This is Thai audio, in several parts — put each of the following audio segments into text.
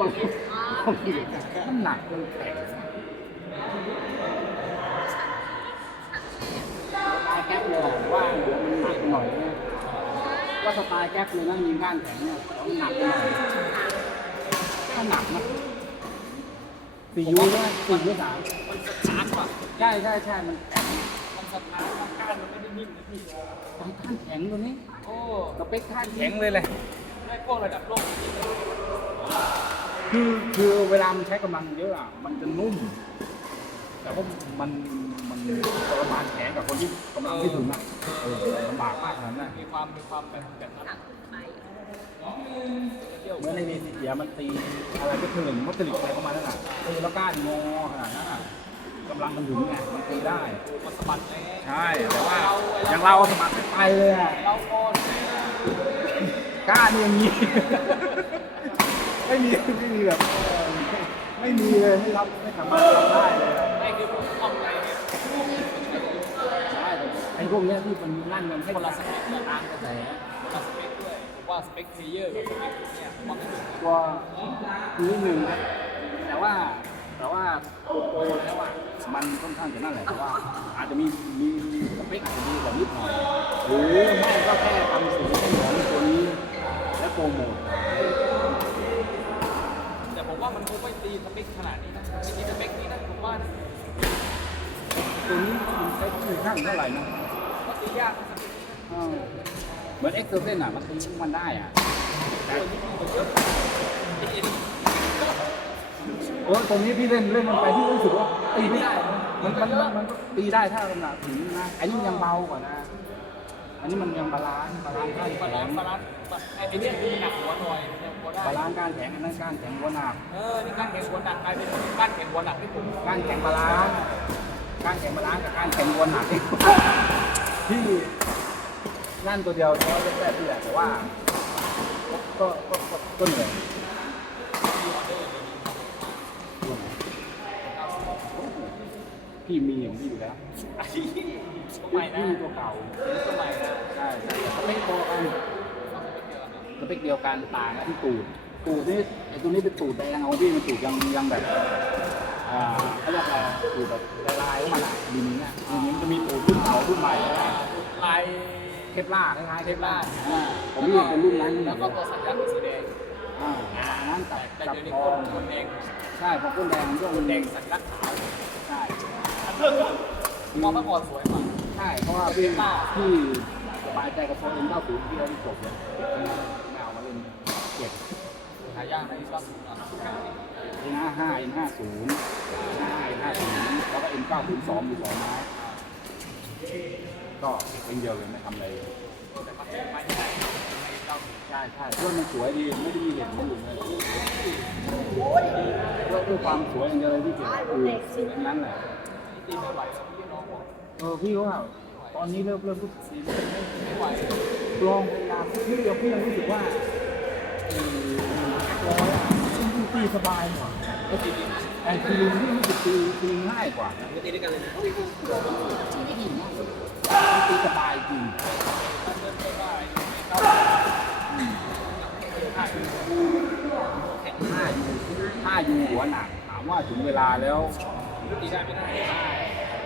คนคนที่มันหนักมันแข็งสไตล์แก๊ปเลยว่ามันหนักหน่อยว่าสไตล์แก๊ปเลยนะมีก้านแข็งเนี่ยต้องหนักหน่อยถ้าหนักนะสี่ยูใช่ไหมสี่ยูสามมันสตาร์ทว่ะใช่ใช่ใช่มันแข็งมันสตาร์ทก้านมันไม่ได้นิ่มนะพี่ก้านแข็งตัวนี้โอ้สเปคก้านแข็งเลยเลยได้พวกระดับโลก คือคือเวลามันใช้กำลังเยอะอะมันจะนุ่ม แต่ว่ามันมันทรมานแขนกับคนที่กำลังไม่ถึงอะเออลำบากมากขนาดนั้นนะมีความมีความแบบแบบนั้นสั่งไปเที่ยวเมื่อในเนเซียมันตีอะไรก็คือหนึ่งมัตลิกอะไรประมาณนั้นอะตีแล้วก้านงอขนาดนั้นอะกำลังมันถึงไงมันตีได้มันสะบัดไงใช่แต่ว่าอย่างเราสมัครไปเลยอะเราก็ก้านนี่อย่างนี้ ไม่มีไม่มีแบบไม่มีเลยไม่รับไม่สามารถรับได้เลยไม่คือผมทำไงเนี่ยใช่ไอ้พวกเนี้ยที่มันนั่นมันให้คนละสเปคตางกระแสคนละสเปคด้วยผมว่าสเปคเพลเยอร์กับสเปคเนี่ยมว่าไม่เหมือนกันตัวนิดนึงนะแต่ว่าแต่ว่าโตแล้วอะมันค่อนข้างจะนั่นแหละแต่ว่า อาจจะมีมีสเปคอาจจะดีกว่านิดหน่อยหรือไม่ก็แค่ทำสีให้เหมือนตัวนี้และโปรโมทามันคงไม่ตีสเปคขนาดนี้นะไม่ตีสเปคนี้นะผมว่านะตัวนี้มันใช้ที่ข้างเท่าไหร่นะก็ตียากนะสเปคนี้เออเหมือนเอ็กซ์เซนอะมันตีมันได้อะตัวนี้ดีกว่าเยอะไอ้เอ็นโอ้ยตรงนี้พี่เล่นเล่นมันไปพี่รู้สึกว่าตีไม่ได้นะมันมันมันมันก็ตีได้ถ้าขนาดถึงนะอันนี้มันยังเบากว่านะ อันนี้มันยังบาลานซ์บาลานซ์ก้บาแข็ลานงซ์บาลานซ์ไอ้เนี่ยคือหนักหัวหน่อยเนี่ยหัวได้ บาลานซ์ก้านแข็งอันนั้นก้านแข็งหัวหนักเออนี่การแข่งหัวหนักกลายเป็นการแข่งหัวหนักที่ผมก้านแข็งบาลานซ์ก้านแข็งบาลานซ์กับก้านแข็งหัวหนักนี่ที่นั่นตัวเดียวเขาจะแค่ที่แหละแต่ว่าก็ก็ก็ก็เหนื่อยพี่มีอย่างที่อยู่แล้วสมัยนะพี่ตัวเก่าสมัยนะใช่สเปคพอกัน สเปคเดียวกันต่างกันที่ตูดตูดนี่ไอ้ตัวนี้เป็นตูดแดงเอาพี่มันตูดยังยังแบบอ่าเขาเรียกอะไรตูดแบบลายๆของมันอะดินเนี้ยดินนี้มันจะมีตูดรุ่นเก่ารุ่นใหม่แล้วลายเคปล่าคล้ายๆเคปลาร์อ่าผมพี่เป็นรุ่นนั้นแล้วก็ตัวสัญลักษณ์เป็นสีแดงอ่าประมาณนั้นกับแต่กับเดี๋ยวนี้ทอคนงคนแดงใช่พอก้นแดงมันก็คมันนแดแดงงสัญลักษณ์ขาวใช่มองเมื่อก่อนสวยกว่าใช่เพราะว่าพี่ที่สบายใจกับตัวเองเก้าศูนย์ที่เราที่จบเลย เก็บหายากในรอบสุดอะเอ็นห้าห้าเอ็นห้าศูนย์ห้าเอ็นห้าศูนย์แล้วก็เอ็นเก้าศูนย์สองอยู่สองไม้ก็เป็นเดียวเลยไม่ทำอะไรเลยแต่มันไม่ได้ในเก้าสิบใช่ใช่เพื่อมันสวยดีไม่ได้มีเหตุผลอื่นเลยเพื่อเพื่อความสวยอย่างเดียวเลยที่เก็บคือสิ่งนั้นแหละ ตีไม่ไหวแล้พี่น้องบอกเออพี่ว่าตอนนี้เริ่มเริ่มรู้สึกดีไม่ไหวลองเวลาพี่เราพี่ยังรู้สึกว่า ตีสบายกว่าก็ตีดีแต่คือที่รู้สึกตีตีง่ายกว่าก็ตีด้วยกันเลยนะตีสบายจริงห้าอยู่ห้าอยู่หัวหนักถามว่าถึงเวลาแล้วตีได้ไม่ได้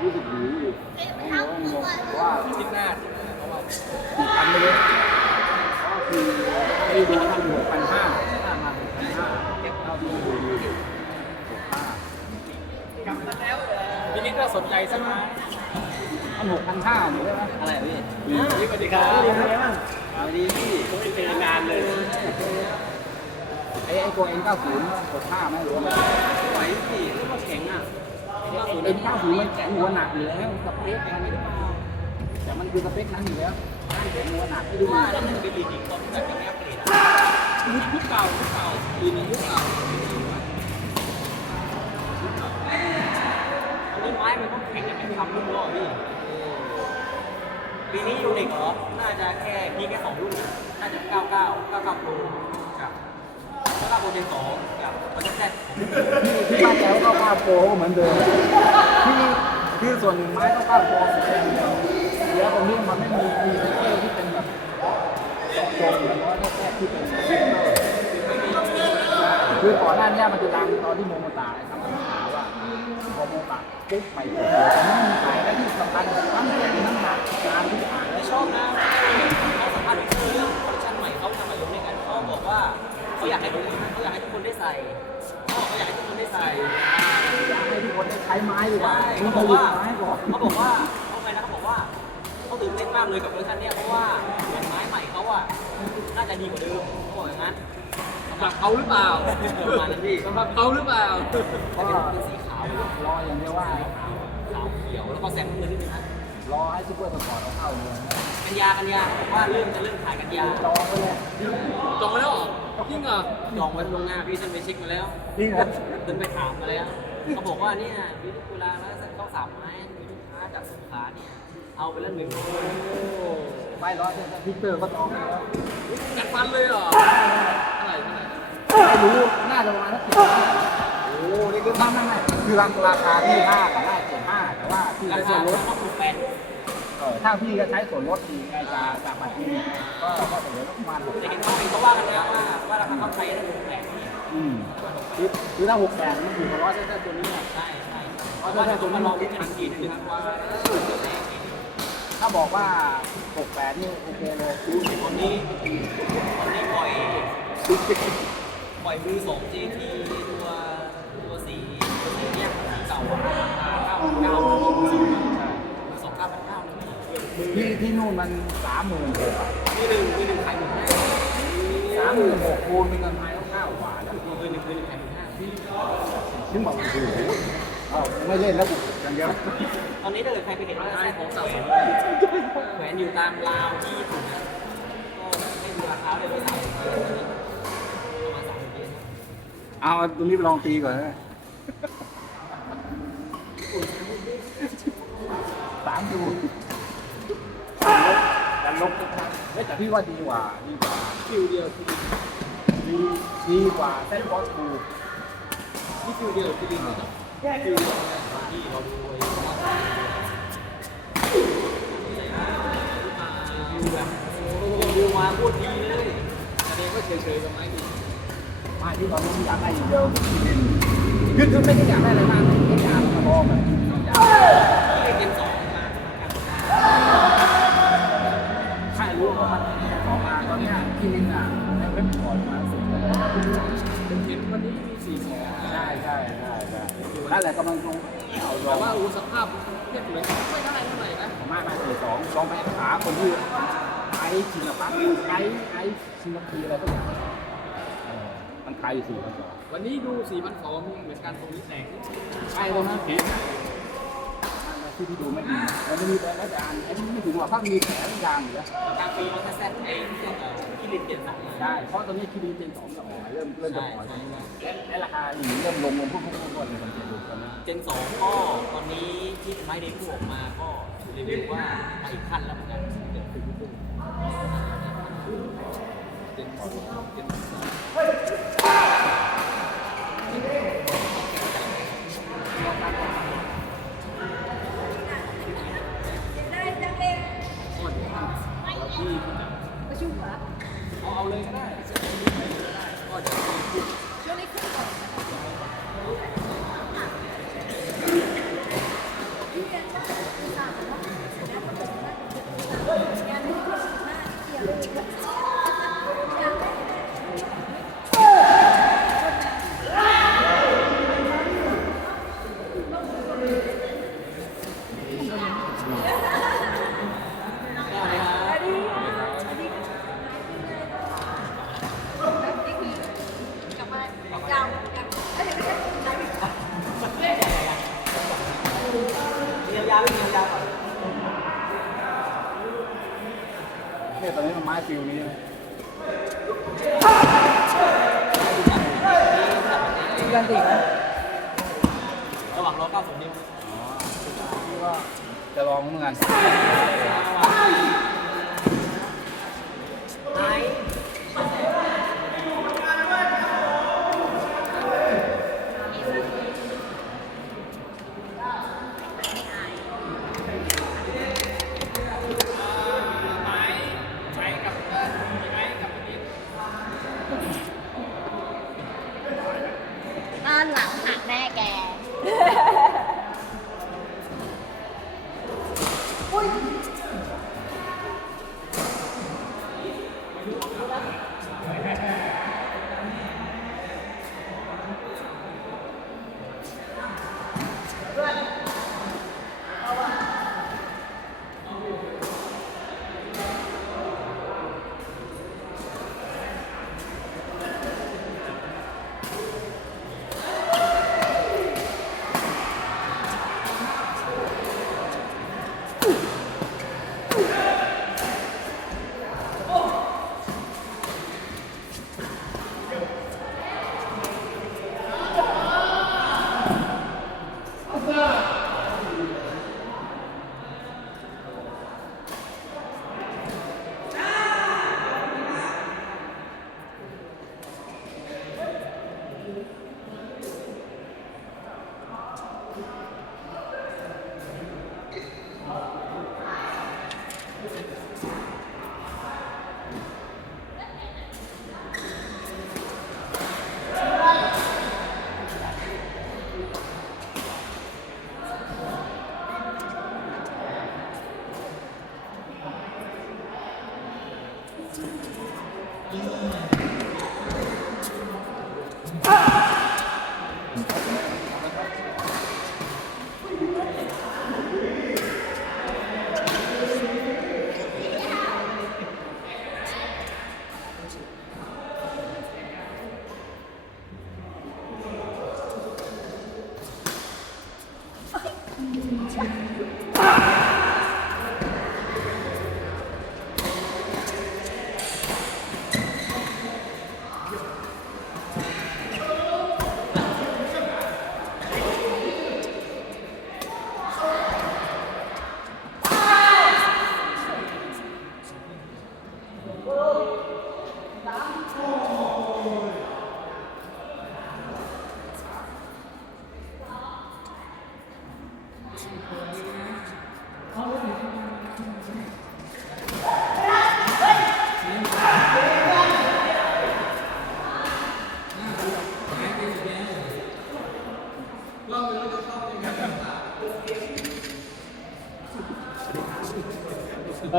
รู้สึกหิวอยู่ไม่รู้ไม่รู้ว่าที่หน้าเพราะว่าถูกกันไปเลยก็ คือไม่ดูท่านหกพันห้าห้ามาพันห้าเก็บเท่าที่ดูอยู่หกห้าพี่นิดก็สนใจสักนะท่านหกพันห้าอยู่ได้ไหมอะไรพี่พี่สวัสดีครับสวัสดีพี่ไม่เจอนานเลยไอ้ไอ้ตัวเอ็นเก้าศูนย์หกห้าไหมหรือว่าไหวพี่รู้ว่าแข็งอะเอ็นเก้าศูนย์มันแข็งหัวหนักอยู่แล้วสเปคมันแต่มันคือสเปคนั้นอยู่แล้ว การแข็งหัวหนักที่ดูว่าแล้วมันเป็นลีดตอนแต่เป็นแอปเปิลยุคเก่ายุคเก่ายุคเก่าอันนี้ไม่ต้องแข็งอย่างเป็นคำรุ่นล้อพี่ปีนี้ยูนิคเหรอ น่าจะแค่มีแค่สองรุ่นน่าจะ99 99 Pro กับ99 Pro Gen 2กับมันจะแค่ที่บ้านแกก็ข้าโปรเหมือนเดิมที่คือส่วนหนึ่งไม้ต้องก้าวโปรเป็นเดี๋ยวตรงนี้มันไม่มี คือก่อนหน้านี้มันจะดังตอนที่โมโมตาทำปัญหาว่าพอโมตาปุ๊บไปเปิดตัวแต่ไม่มีขายและที่สำคัญทั้งเรื่องน้ำหนักการที่อ่านไม่ชอบนะเขาสัมภาษณ์เรื่องคอลเลคชันใหม่เขาทำมาลงด้วยกันเขาบอกว่าเขาอยากให้ทุกคนเขาอยากให้ทุกคนได้ใส่เขาบอกเขาอยากให้ทุกคนได้ใส่อยากให้ทุกคนได้ใช้ไม้ดีกว่าเขาบอกว่าเขาบอกว่า มากเลยกับคอลเลคชันเนี้ยเพราะว่าเหมือนไม้ใหม่เขาอะน่าจะดีกว่าเดิมเขาบอกอย่างนั้นสำหรับเขาหรือเปล่าประมาณนั้นพี่สำหรับเขาหรือเปล่าก็เป็นสีขาวรออย่างเดียวว่าขาวเขียวแล้วก็แซมเงินนิดนึงนะรอให้ซุปเปอร์สปอร์ตเอาเข้าเลยกันยากันยาบอกว่าเริ่มจะเริ่มขายกันยาจองไปเลยจองไว้แล้วเหรอจริงเหรอจองไว้ล่วงหน้าพี่ฉันไปเช็คมาแล้วจริงเหรอเดินไปถามมาแล้วเขาบอกว่าเนี่ยมีลูกกุลาแล้วเข้าสามไม้มีลูกค้าจากสงขลาเนี่ย เอาไปแล้วหนึ่งคนไม่รอแต่พิกเตอร์ก็จองไปแล้วกัดฟันเลยเหรอเท่าไหร่เท่าไหร่ไม่รู้น่าจะประมาณสักสิบโอ้โหนี่คือไม่ไม่ไม่คือราคาที่ห้ากับได้เจ็ดห้าแต่ว่าพี่ราได้คาส่วนลดเขาถูกแปดเออถ้าพี่ก็ใช้ส่วนลดอีกไงจากจากบัตรนี้ก็ก็เหลือประมาณหกแต่เห็นเขาเป็นเขาว่ากันนะว่าว่าราคาเข้าไทยได้ถูกแปดเนี่ยอืมคือคือถ้าหกแปดมันอยู่กับร้อยแค่ตัวนี้เนี่ยใช่ใช่เพราะว่าถ้าคุณมาลองที่ทันทีนึงว่า ถ้าบอกว่าหกแปดนี่โอเคเลยคือวันนี้วันนี้ปล่อยปล่อยมือสอง GT ตัวตัวสีตัวสีเนี่ยเก่าอะเก้าเก้ามือสองเก้าพันเก้าที่ที่นู่นมันสามหมื่นหกมือหนึ่งมือหนึ่งขายหมื่นห้าสามหมื่นหกคูณเป็นเงินไทยก็เก้ากว่าแล้วมือหนึ่งมือหนึ่งขายหมื่นห้าซึ่งบอกโอ้โห อ้าไม่เล่นแล้วอย่างเดียวตอนนี้ถ้าเกิดใครไปเห็นว่าไส้ของสะสมแขวนอยู่ตามราวที่ญี่ปุ่นนะก็ให้ดูราคาเลยว่าสามสิบเยนประมาณสามสิบเยนนะเอาตรงนี้ไปลองตีก่อนนะสามดูกันลบเฮ้ยแต่พี่ว่าดีกว่าดีกว่าคิวเดียวคือดีดีกว่าเส้นบอสบูนี่คิวเดียวคือลิงเหรอที่เราดูไอ้ว่า วิวแบบวิวมาพูดดีเลยแสดงว่าเฉยๆกับไม้ดีมาที่ตอนนี้อยากได้อย่างเดียวคือคือไม่ได้อยากได้อะไรมากไม่อยากมาบอกแบบอยากที่เกมสองมาใช่รู้ว่ามันออกมาตอนเนี้ยที่ลิงก์อะในเว็บพอร์ตมาสุดเลยเห็นวันนี้ สี่สองใช่ใช่ใช่ใช่นั่นแหละกำลังลงเอาลแต่งว่าอูสภาพเทียบเลยไม่ได้เท่าไหร่นะมากมากสี่สองลองไปหาคนที่ไอ้ชินพัฒน์ไอ้ไอ้ชินพีอะไรก็อย่างเออมันขายสี่พันสองวันนี้ดูสี่พันสองเหมือนกันตรงนี้แตกใช่ตรงนั้นแขนที่ที่ดูไม่ดีมันไม่มีแต่ละจานไอ้นี่ไม่ถึงว่าถ้ามีแขนยางอยู่แล้วกลางปีมันจะแซดไอ้เครื่องที่ ลินเปลี่ยนสังใช่เพราะตอนนี้คิรินเจนสองจะออกเริ่มเริ่มจะออกและและราคาอีกเริ่มลงลงพุ่งพุ่งพุ่งพุ่งเลยมันจะดูตอนนี้เจนสองก็ตอนนี้ที่ไม้เดฟูออกมาก็รีวิวว่ามาอีกขั้นแล้วเหมือนกันเดี๋ยวคือพุ่งเจ็ดสองเจ็ดสอง เอาเลยก็ได้ก็จะ ช่วงนี้ขึ้นก่อนที่เรียนว่าอุตส่าห์ว่าแล้วก็เป็นว่าเป็นงานที่ที่สุดมากเกี่ยวกับงานไม่ ได้ไหมครับ กลับมายาวยังไม่ได้ไม่ได้ เรียวยาวไม่เรียวยาวก่อน เนี่ยตอนนี้มันไม้ฟิวนี้ยันตินะ ร้อยเก้าสิบนิ้ว พี่ว่าจะลองเหมือนกัน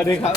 ออดีครับ